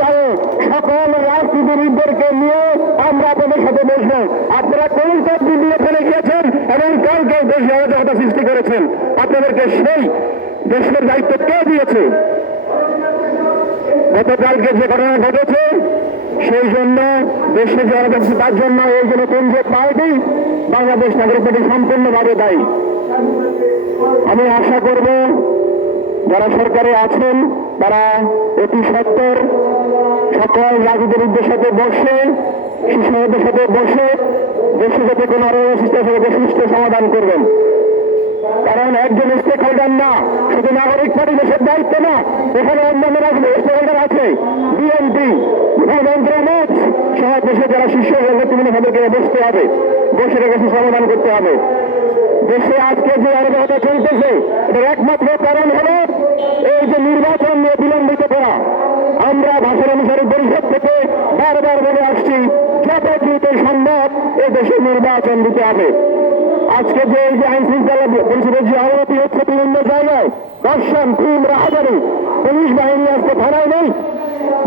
যায় সকল রাজনীতিবিদদেরকে নিয়ে আমরা আপনাদের সাথে বসবো। আপনারা কোন পদ্ধতি দিয়ে ফেলে গিয়েছেন এবং কালকে দেশে অরাজকতা সৃষ্টি করেছেন, আপনাদেরকে সেই দেশের দায়িত্ব কে দিয়েছে? গতকালকে যে ঘটনা ঘটেছে সেই জন্য দেশে যে অরাজকতা, তার জন্য এই যে নতুন যে পার্টি বাংলাদেশ নাগরিক পার্টি সম্পূর্ণভাবে দায়ী। আমি আশা করব যারা সরকারে আছেন তারা অতি সত্বর সকল রাজনীতিবিদদের সাথে বসে, শিশুদের সাথে বসে দেশে যাতে কোনো আরো সুষ্ঠু সমাধান করবেন। কারণ একজন স্টেক হোল্ডার না, শুধু নাগরিক পার্টি দেশের দায়িত্ব না, এখানে অন্যান্য স্টেক হোল্ডার আছে, বিএনপি, মন্ত্রণালয় সহ দেশে যারা শীর্ষ নেতৃবৃন্দ তাদেরকে বসতে হবে, বসে রেখে সমাধান করতে হবে। দেশে আজকে যে অরাজকতা চলতেছে এটার একমাত্র কারণ হল এই যে নির্বাচন নিয়ে বিলম্বিত করা। আমরা ভাষার অনুসারী পরিষদ থেকে বারবার বলে আসছি যত দ্রুত সম্ভব এ দেশে নির্বাচন দিতে হবে। আজকে যে এই যে আইন শৃঙ্খলা পরিষদের যে অবনতি হচ্ছে বিভিন্ন জায়গায়, দর্শন, খুন, রাহাজারি, পুলিশ বাহিনী আজকে থানায় নেই,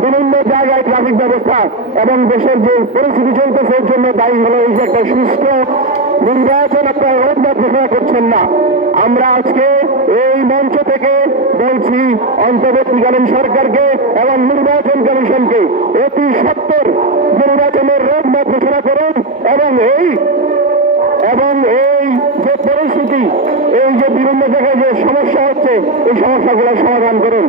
বিভিন্ন জায়গায় ট্রাফিক ব্যবস্থা এবং দেশের যে পরিস্থিতি চলতেছে এর জন্য দায়ী হলো এই যে একটা সুস্থ নির্বাচন আপনারা রোডম্যাপ ঘোষণা করছেন না। আমরা আজকে এই মঞ্চ থেকে বলছি অন্তর্বর্তীকালীন সরকারকে এবং নির্বাচন কমিশনকে অতি সত্বর নির্বাচনের রোডম্যাপ ঘোষণা করুন এবং এই যে পরিস্থিতি, এই যে বিভিন্ন জায়গায় যে সমস্যা হচ্ছে এই সমস্যাগুলো সমাধান করুন।